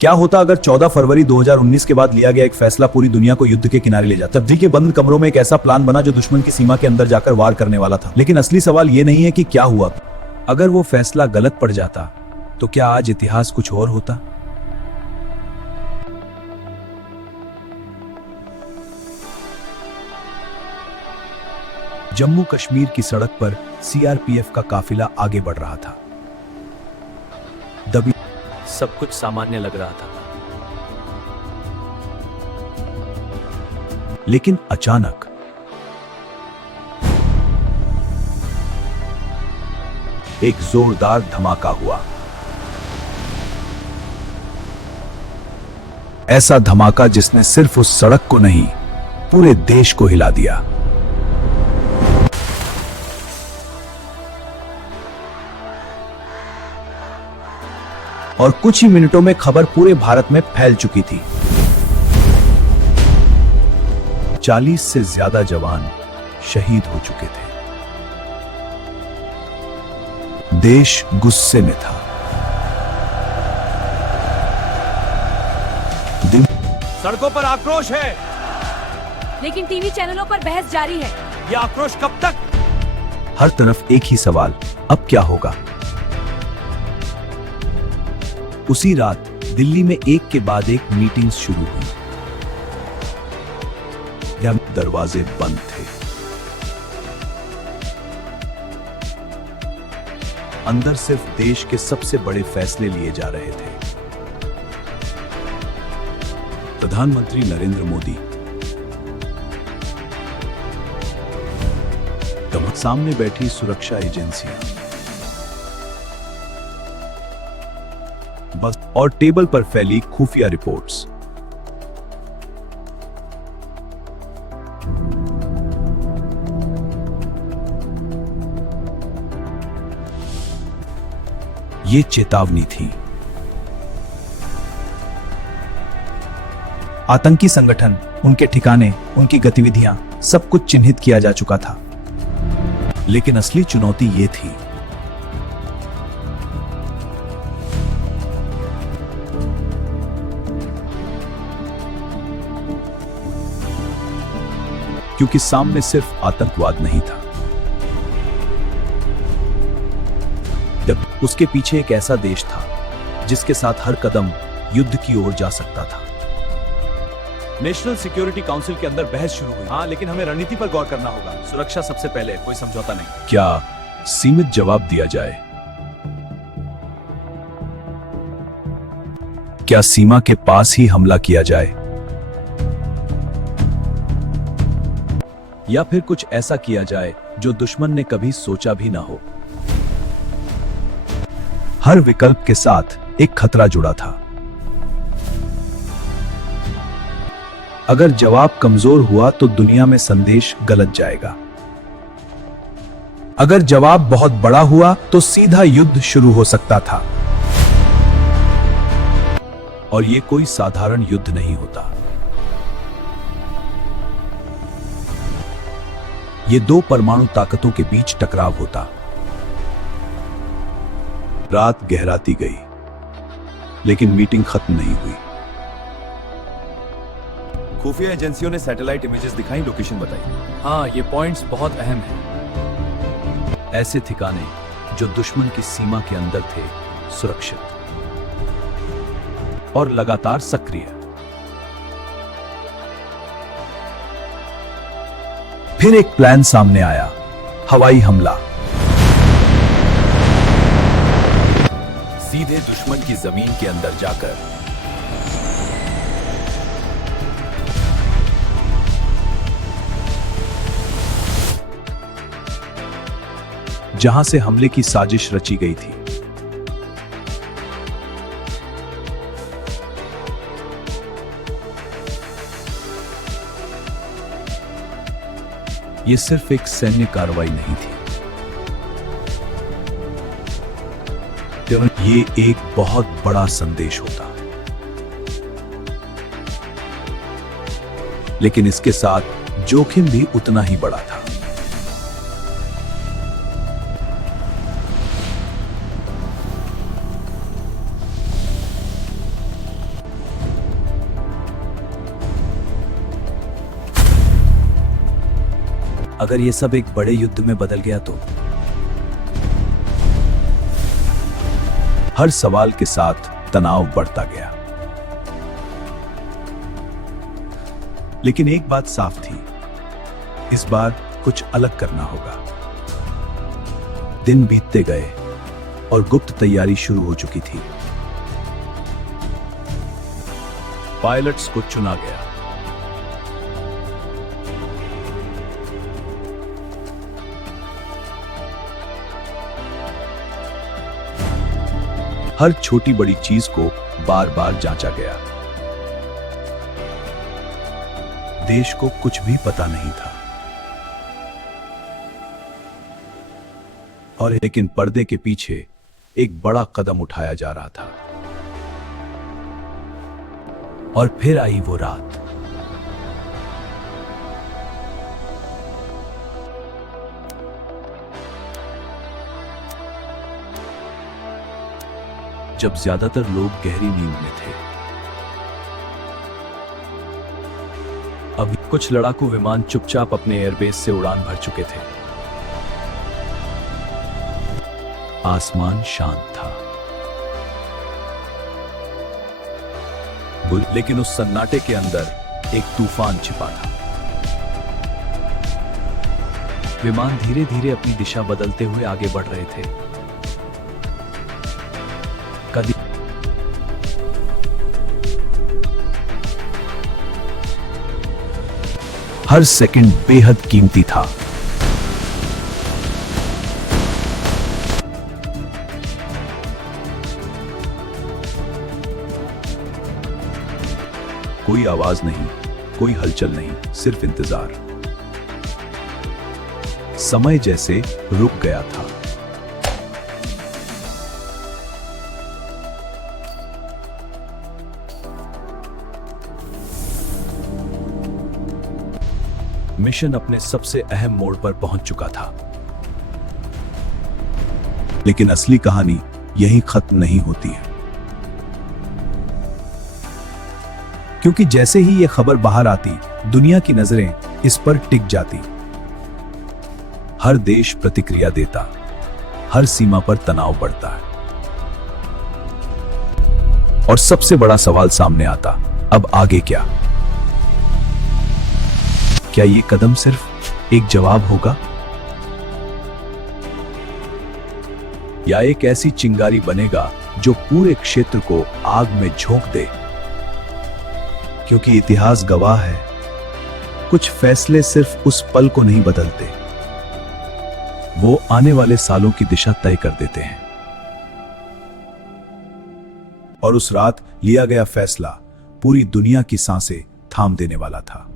क्या होता अगर 14 फरवरी 2019 के बाद लिया गया एक फैसला पूरी दुनिया को युद्ध के किनारे ले जाता? तब्दील के बंद कमरों में एक ऐसा प्लान बना जो दुश्मन की सीमा के अंदर जाकर वार करने वाला था। लेकिन असली सवाल ये नहीं है कि क्या हुआ। अगर वो फैसला गलत पड़ जाता तो क्या आज इतिहास कुछ और होता? जम्मू कश्मीर की सड़क पर सीआरपीएफ का काफिला आगे बढ़ रहा था। दबी सब कुछ सामान्य लग रहा था। लेकिन अचानक एक जोरदार धमाका हुआ। ऐसा धमाका जिसने सिर्फ उस सड़क को नहीं, पूरे देश को हिला दिया। और कुछ ही मिनटों में खबर पूरे भारत में फैल चुकी थी। 40 से ज्यादा जवान शहीद हो चुके थे। देश गुस्से में था। सड़कों पर आक्रोश है, लेकिन टीवी चैनलों पर बहस जारी है। ये आक्रोश कब तक? हर तरफ एक ही सवाल, अब क्या होगा? उसी रात दिल्ली में एक के बाद एक मीटिंग्स शुरू हुई। दरवाजे बंद थे। अंदर सिर्फ देश के सबसे बड़े फैसले लिए जा रहे थे। प्रधानमंत्री नरेंद्र मोदी, सामने बैठी सुरक्षा एजेंसियां, बस और टेबल पर फैली खुफिया रिपोर्ट्स। ये चेतावनी थी। आतंकी संगठन, उनके ठिकाने, उनकी गतिविधियां, सब कुछ चिन्हित किया जा चुका था। लेकिन असली चुनौती ये थी, क्योंकि सामने सिर्फ आतंकवाद नहीं था, जब उसके पीछे एक ऐसा देश था जिसके साथ हर कदम युद्ध की ओर जा सकता था। नेशनल सिक्योरिटी काउंसिल के अंदर बहस शुरू हुई। हाँ, लेकिन हमें रणनीति पर गौर करना होगा। सुरक्षा सबसे पहले, कोई समझौता नहीं। क्या सीमित जवाब दिया जाए? क्या सीमा के पास ही हमला किया जाए? या फिर कुछ ऐसा किया जाए जो दुश्मन ने कभी सोचा भी ना हो? हर विकल्प के साथ एक खतरा जुड़ा था। अगर जवाब कमजोर हुआ तो दुनिया में संदेश गलत जाएगा। अगर जवाब बहुत बड़ा हुआ तो सीधा युद्ध शुरू हो सकता था। और यह कोई साधारण युद्ध नहीं होता। ये दो परमाणु ताकतों के बीच टकराव होता। रात गहराती गई, लेकिन मीटिंग खत्म नहीं हुई। खुफिया एजेंसियों ने सैटेलाइट इमेजेस दिखाई, लोकेशन बताई। हाँ, ये पॉइंट्स बहुत अहम हैं। ऐसे ठिकाने जो दुश्मन की सीमा के अंदर थे, सुरक्षित और लगातार सक्रिय। फिर एक प्लान सामने आया, हवाई हमला। सीधे दुश्मन की जमीन के अंदर जाकर जहां से हमले की साजिश रची गई थी। यह सिर्फ एक सैन्य कार्रवाई नहीं थी, ये एक बहुत बड़ा संदेश होता। लेकिन इसके साथ जोखिम भी उतना ही बड़ा था। अगर ये सब एक बड़े युद्ध में बदल गया तो? हर सवाल के साथ तनाव बढ़ता गया। लेकिन एक बात साफ थी, इस बार कुछ अलग करना होगा। दिन बीतते गए और गुप्त तैयारी शुरू हो चुकी थी। पायलट्स को चुना गया। हर छोटी बड़ी चीज को बार बार जांचा गया। देश को कुछ भी पता नहीं था, और लेकिन पर्दे के पीछे एक बड़ा कदम उठाया जा रहा था। और फिर आई वो रात। जब ज्यादातर लोग गहरी नींद में थे। अब कुछ लड़ाकू विमान चुपचाप अपने एयरबेस से उड़ान भर चुके थे। आसमान शांत था, लेकिन उस सन्नाटे के अंदर एक तूफान छिपा था। विमान धीरे धीरे अपनी दिशा बदलते हुए आगे बढ़ रहे थे। कभी हर सेकंड बेहद कीमती था। कोई आवाज नहीं, कोई हलचल नहीं, सिर्फ इंतजार। समय जैसे रुक गया था। मिशन अपने सबसे अहम मोड़ पर पहुंच चुका था। लेकिन असली कहानी यहीं खत्म नहीं होती है, क्योंकि जैसे ही यह खबर बाहर आती, दुनिया की नजरें इस पर टिक जाती। हर देश प्रतिक्रिया देता, हर सीमा पर तनाव बढ़ता है, और सबसे बड़ा सवाल सामने आता, अब आगे क्या? क्या ये कदम सिर्फ एक जवाब होगा, या एक ऐसी चिंगारी बनेगा जो पूरे क्षेत्र को आग में झोंक दे? क्योंकि इतिहास गवाह है, कुछ फैसले सिर्फ उस पल को नहीं बदलते, वो आने वाले सालों की दिशा तय कर देते हैं। और उस रात लिया गया फैसला पूरी दुनिया की सांसें थाम देने वाला था।